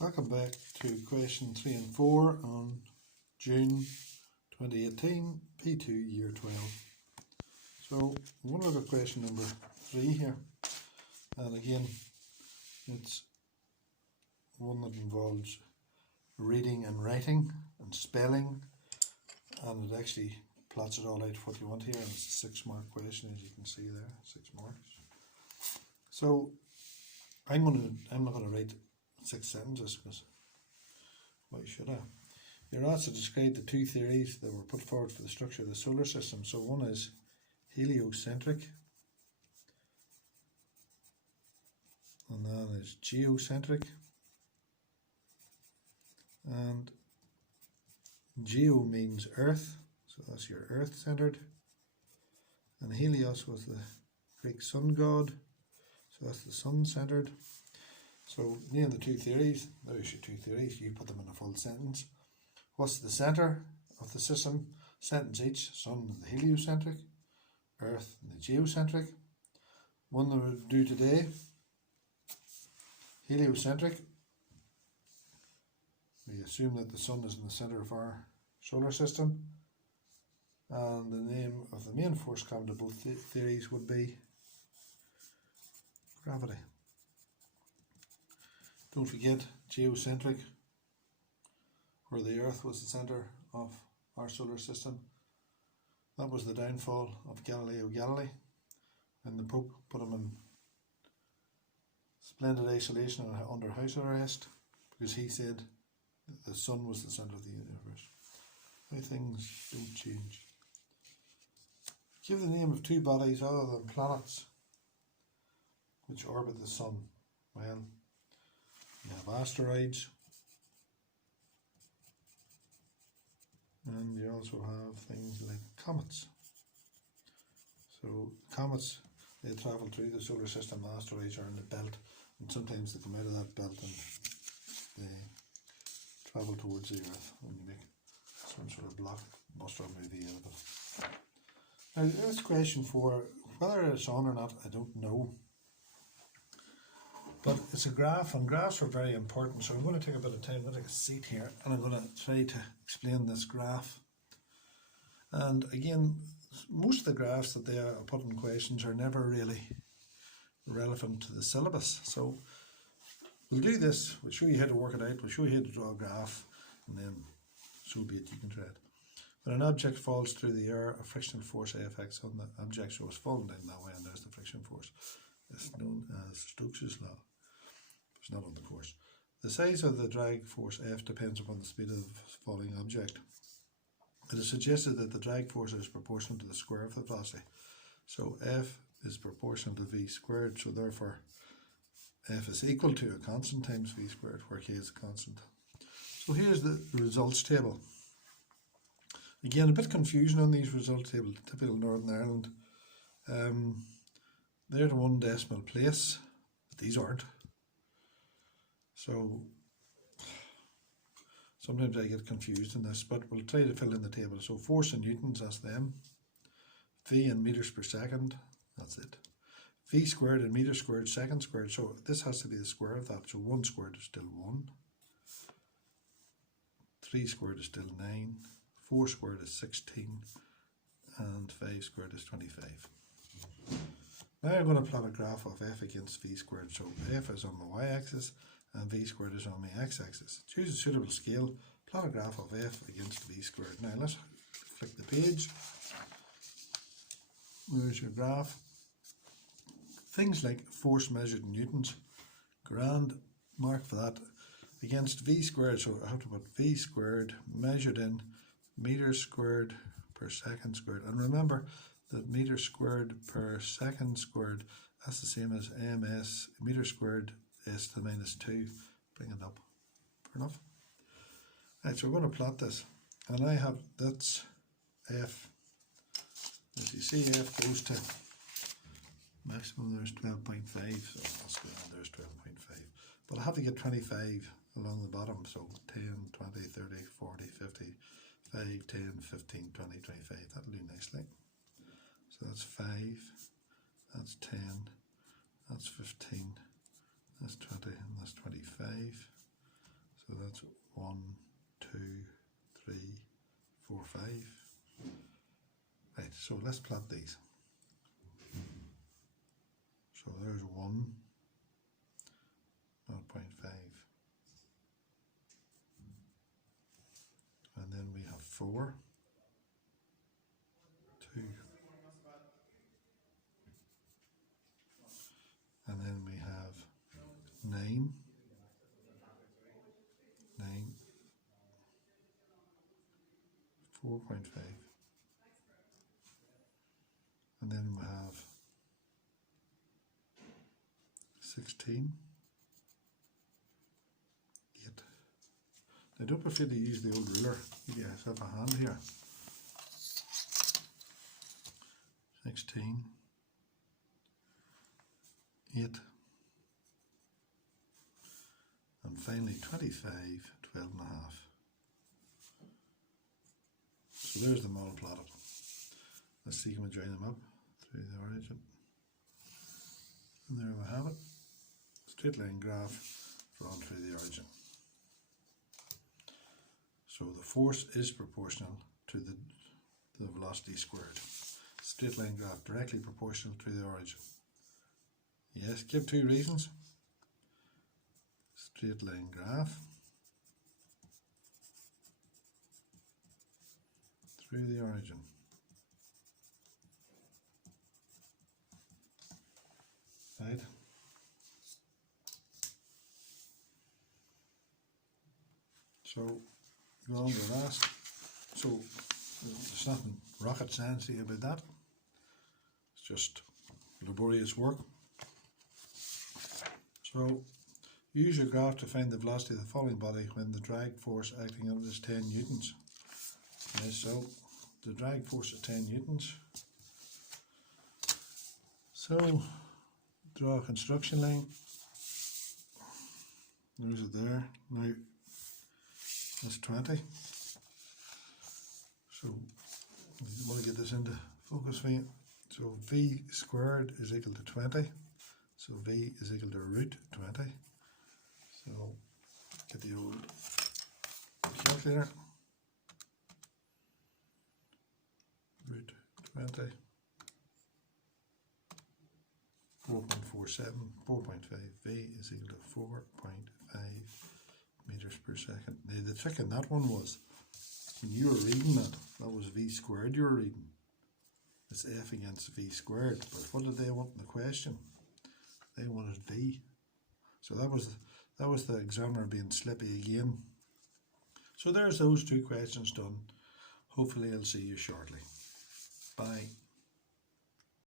Welcome back to question 3 and 4 on June 2018, P2 Year 12. So I'm going to look at question number 3 here, and again it's one that involves reading and writing and spelling, and it actually plots it all out what you want here, and it's a 6-mark question, as you can see there, 6 marks. So I'm not going to write 6 sentences, because why should I? You're asked to describe the 2 theories that were put forward for the structure of the solar system. So one is heliocentric, and that is geocentric. And geo means earth, so that's your earth centered. And Helios was the Greek sun god, so that's the sun centered. So name the 2 theories. There's your 2 theories. You put them in a full sentence. What's the centre of the system? Sentence each. Sun, the heliocentric. Earth, the geocentric. One that we'll do today. Heliocentric. We assume that the sun is in the centre of our solar system. And the name of the main force common to both theories would be gravity. Don't forget geocentric, where the Earth was the centre of our solar system. That was the downfall of Galileo Galilei, and the Pope put him in splendid isolation and under house arrest because he said that the sun was the centre of the universe. How things don't change. Give the name of 2 bodies other than planets which orbit the sun. Well, you have asteroids, and you also have things like comets. So comets, they travel through the solar system. Asteroids are in the belt, and sometimes they come out of that belt and they travel towards the Earth, and you make some sort of blockbuster movie out of it. Now this question 4, whether it's on or not, I don't know. But it's a graph, and graphs are very important, so I'm going to take a bit of time, I'm going to take a seat here, and I'm going to try to explain this graph. And again, most of the graphs that they are put in questions are never really relevant to the syllabus. So we'll do this, we'll show you how to work it out, we'll show you how to draw a graph, and then so be it, you can try it. When an object falls through the air, a frictional force Fx on the object, so it's falling down that way, and there's the friction force. It's known as Stokes' law. It's not on the course. The size of the drag force F depends upon the speed of the falling object. It is suggested that the drag force is proportional to the square of the velocity. So F is proportional to V squared, so therefore F is equal to a constant times V squared, where K is a constant. So here's the results table. Again, a bit confusion on these results tables, typical Northern Ireland. They're the 1 decimal place, but these aren't. So sometimes I get confused in this, but we'll try to fill in the table. So force in newtons, that's them. V in meters per second, that's it. V squared in meters squared, second squared, so this has to be the square of that. So 1 squared is still 1. 3 squared is still 9. 4 squared is 16. And 5 squared is 25. Now I'm going to plot a graph of F against V squared. So F is on the y-axis and V squared is on the x-axis. Choose a suitable scale, plot a graph of F against V squared. Now let's flick the page. There's your graph. Things like force measured in newtons, grand mark for that, against V squared. So I have to put V squared measured in meters squared per second squared. And remember that meters squared per second squared, that's the same as ms, meter squared s to the minus 2. Bring it up. Fair enough. Right, so we're going to plot this. And I have, that's F. As you see, F goes to maximum, there's 12.5. So that's good, there's 12.5. But I have to get 25 along the bottom. So 10, 20, 30, 40, 50, 5, 10, 15, 20, 25. That'll do nicely. So that's 5, that's 10, that's 15, that's 20, and that's 25. So that's 1, 2, 3, 4, 5. Right, so let's plot these. So there's 1, 0.5. And then we have 4, 2. And then we have 9, 4.5. And then we have 16, 8. Now don't be afraid to use the old ruler. Give yourself a hand here. 16, 8, and finally 25, 12 and a half. So there's the model plotted. Let's see, can we join them up through the origin? And there we have it. Straight line graph drawn through the origin. So the force is proportional to the velocity squared. Straight line graph directly proportional to the origin. Yes, give 2 reasons. Straight line graph through the origin. Right. So go on to the last. So there's nothing rocket sciencey about that. It's just laborious work. So use your graph to find the velocity of the falling body when the drag force acting on it is 10 newtons. Okay, so the drag force is 10 newtons. So draw a construction line. There's it there. Now that's 20. So I want to get this into focus for you. So V squared is equal to 20. So V is equal to root 20. So get the old calculator. Root 20. 4.47, 4.5 V is equal to 4.5 meters per second. Now the trick in that one was, when you were reading that was V squared you were reading. It's F against V squared. But what did they want in the question? They wanted V. So that was the examiner being slippy again. So there's those 2 questions done. Hopefully I'll see you shortly. Bye.